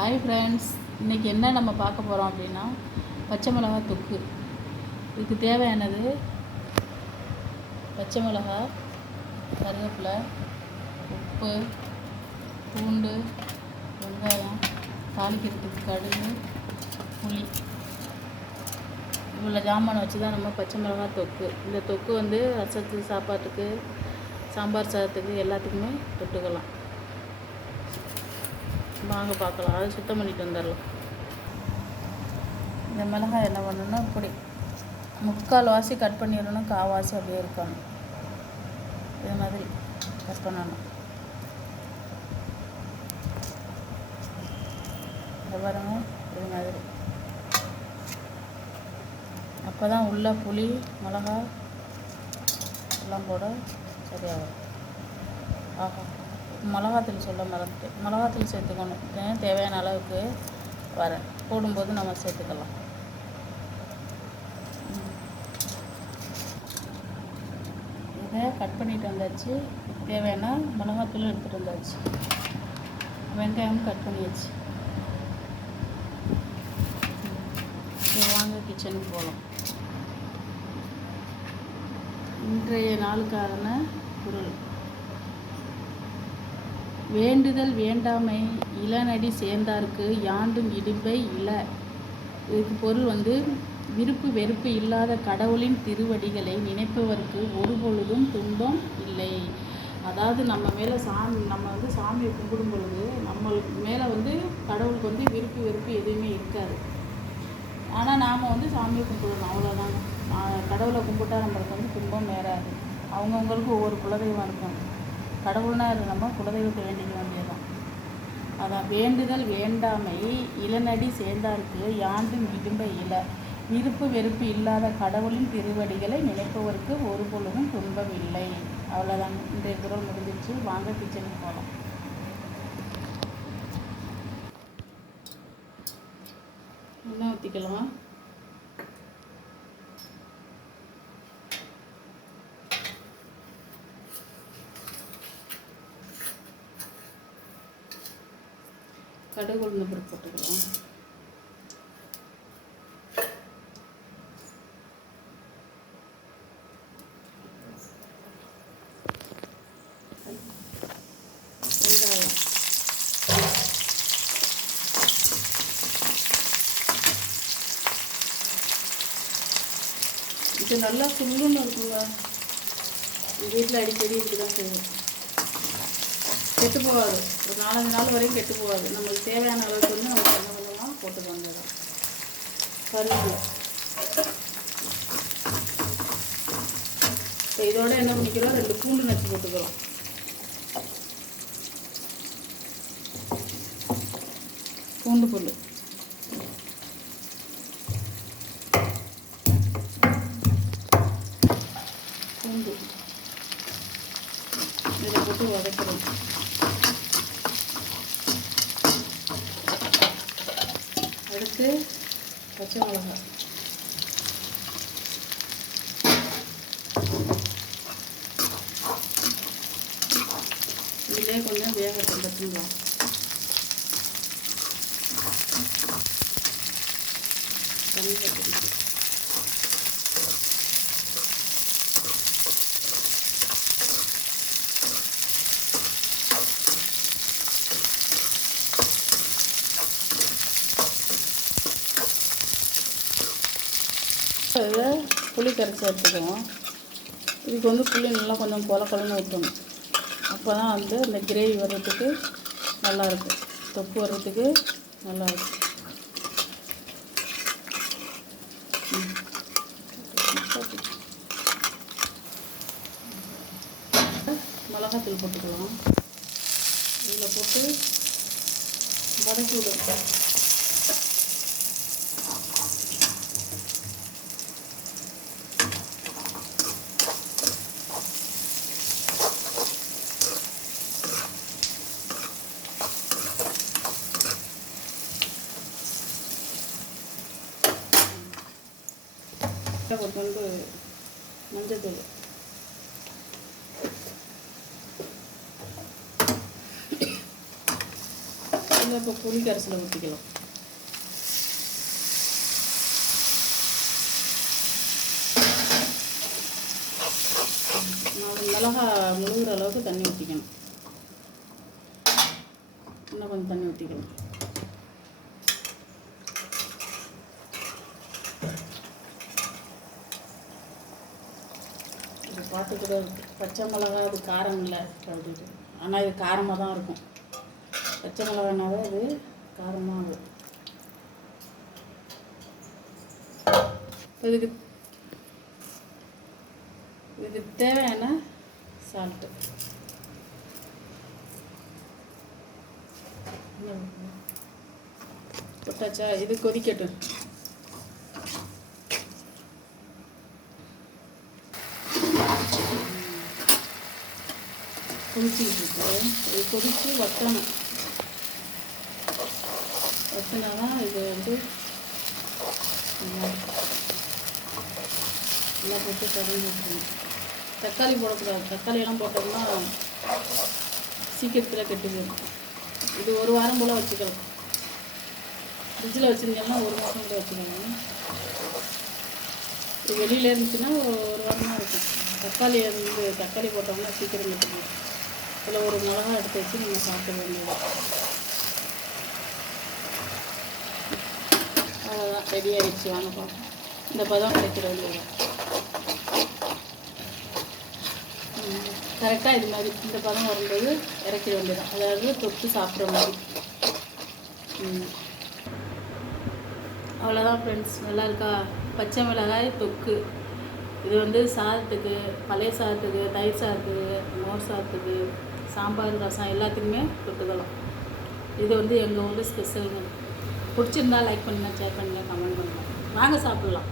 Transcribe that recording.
Hi friends, இன்றைக்கி என்ன நம்ம பார்க்க போகிறோம் அப்படின்னா பச்சை மிளகாய் தொக்கு. இதுக்கு தேவையானது பச்சை மிளகாய், கருவேப்பிலை, உப்பு, பூண்டு, வெங்காயம், தாளிக்கிறதுக்கு கடுகு, புளி, இவ்வளோ ஜாமானை வச்சு தான் நம்ம பச்சை மிளகாய் தொக்கு. இந்த தொக்கு வந்து ரசத்துக்கு, சாப்பாட்டுக்கு, சாம்பார் சாதத்துக்கு எல்லாத்துக்குமே தொட்டுக்கலாம். வாங்க பார்க்கலாம். அதை சுத்தம் பண்ணிட்டு வந்துடலாம். இந்த மிளகாய் என்ன பண்ணணும்னா இப்படி முக்கால் வாசி கட் பண்ணிடணும், கால்வாசி அப்படியே இருக்கணும். இது மாதிரி கட் பண்ணணும். இந்த பாருங்க, இது மாதிரி. அப்போ தான் உள்ள புளி, மிளகாய் எல்லாம் போட சரியாகும். ஆஹா, மிளகாத்தூள் சொல்ல மறந்துட்டு, மிளகாத்தூள் சேர்த்துக்கணும். தேவையான அளவுக்கு போடும்போது நம்ம சேர்த்துக்கலாம். இதை கட் பண்ணிட்டு வந்தாச்சு. தேவையான மிளகாத்தூள் எடுத்துகிட்டு வந்தாச்சு. வெங்காயம் கட் பண்ணியாச்சு. வாங்க கிச்சனுக்கு போகலாம். இன்றைய நாளுக்கான பொருள்: வேண்டுதல் வேண்டாமை இளநடி சேர்ந்தார்க்கு யாண்டும் இடும்பை இல. இதுக்கு பொருள் வந்து விருப்பு வெறுப்பு இல்லாத கடவுளின் திருவடிகளை நினைப்பவருக்கு ஒரு பொழுதும் துன்பம் இல்லை. அதாவது நம்ம மேலே நம்ம வந்து சாமியை கும்பிடும் பொழுது நம்மளுக்கு மேலே வந்து கடவுளுக்கு வந்து விருப்பு வெறுப்பு எதுவுமே இருக்காது. ஆனால் நாம் வந்து சாமியை கும்பிடணும், அவ்வளோதாங்க. கடவுளை கும்பிட்டா நம்மளுக்கு வந்து துன்பம் நேராது. அவங்கவுங்களுக்கு ஒவ்வொரு குலதெய்வம் இருக்கும். கடவுள்னா நம்ம குலதெய்வத்தை வேண்டிக்க வேண்டியதுதான். அதான் வேண்டுதல் வேண்டாமை இளநடி சேர்ந்தார்க்கு யாண்டும் இடும்பை இல. விருப்பு வெறுப்பு இல்லாத கடவுளின் திருவடிகளை நினைப்பவருக்கு ஒரு பொழுதும் துன்பம் இல்லை. அவ்வளோதான். இன்றைய குரல் முடிஞ்சிச்சு. வாங்க கிச்சனுக்கு போகலாம். எண்ணெய் ஊற்றிக்கலாம். கடுகு உளுந்து பருப்பு போட்டுக்கலாம். வெங்காயம், இது நல்லா சுள்ளுன்னு இருக்குங்க. வீட்டில் அடிக்கடி இப்படி தான் செய்வோம். கெட்டு போகாது. ஒரு 4-5 நாள் வரையும் கெட்டு போகாது. நம்மளுக்கு தேவையான அளவுக்கு வந்து நம்ம கொஞ்சம் கொஞ்சமாக போட்டு வந்துடும். கருவேப்பிலை. இப்போ இதோட என்ன பண்ணிக்கிறோம், 2 பூண்டு நச்சு போட்டுக்கிறோம். பூண்டு புல், பூண்டு இதை போட்டு வதக்கிறோம். அடுத்து பச்சை மிளகாய், இதிலே கொஞ்சம் வேகட்டும். பச்சுங்களா தண்ணி வச்சுருக்கு. புளி கரைச்சி எடுத்துக்குவோம். இதுக்கு வந்து புளி நல்லா கொஞ்சம் கொலன்னு ஊற்றணும். அப்போ தான் வந்து அந்த கிரேவி வர்றதுக்கு நல்லாயிருக்கும், தொக்கு வர்றதுக்கு நல்லாயிருக்கும். மிளகாத்தூள் போட்டுக்கலாம். இதில் போட்டு வதக்கி விடுவோம். கொஞ்சோண்டு மஞ்சள், இப்போ புளி கரைசலை ஊற்றிக்கலாம். மிளகா முழுகிற அளவுக்கு தண்ணி ஊற்றிக்கணும். இன்னும் கொஞ்சம் தண்ணி ஊற்றிக்கணும். இது பார்த்து கூட இருக்குது. பச்சை மிளகா அது காரம் இல்லை அப்படின்ட்டு, ஆனால் இது காரமாக தான் இருக்கும். பச்சை மிளகானாவே அது காரமாக ஆகும். இதுக்கு தேவையான சால்ட்டு போட்டாச்சா? இது கொதிக்கட்டும். கொதிச்சுக்கிட்டு இருக்கு. இது கொதித்து வற்றணும். வற்றினாதான் இது வந்து எல்லாம் போட்டு கலந்து வச்சுக்கணும். தக்காளி போடக்கூடாது. தக்காளியெல்லாம் போட்டோம்னா சீக்கிரத்தில் கெட்டு போயிடும். இது ஒரு வாரம் போல் வச்சுக்கலாம். ஃப்ரிட்ஜில் வச்சுருந்தீங்கன்னா ஒரு மாதம் கூட வச்சுக்கோங்க. இது வெளியில் இருந்துச்சுன்னா ஒரு வாரமாக இருக்கும். தக்காளி போட்டோம்னா சீக்கிரம் கெட்டு. இதில் ஒரு மிளகா எடுத்து வச்சு நீங்கள் சாப்பிட வேண்டியது. அவ்வளோதான், ரெடி ஆகிடுச்சு. வாங்க பார்ப்போம். இந்த பதம் கிடைக்கிற வேண்டியது கரெக்டாக. இது மாதிரி இந்த பதம் வரும்போது இறக்கிட வேண்டியதான். அதாவது தொட்டு சாப்பிட்ற மாதிரி. அவ்வளோதான் ஃப்ரெண்ட்ஸ். நல்லா இருக்கா? பச்சை மிளகாய் தொக்கு. இது வந்து சாதத்துக்கு, பழைய சாதத்துக்கு, தயிர் சாதத்துக்கு, மோர் சாதத்துக்கு, சாம்பார், ரசம் எல்லாத்துக்குமே தொட்டுக்கலாம். இது வந்து எங்கள் ஊரில் ஸ்பெஷலுங்க. பிடிச்சிருந்தா லைக் பண்ணுங்கள், ஷேர் பண்ணுங்கள், கமெண்ட் பண்ணுங்கள். வாங்க சாப்பிட்லாம்.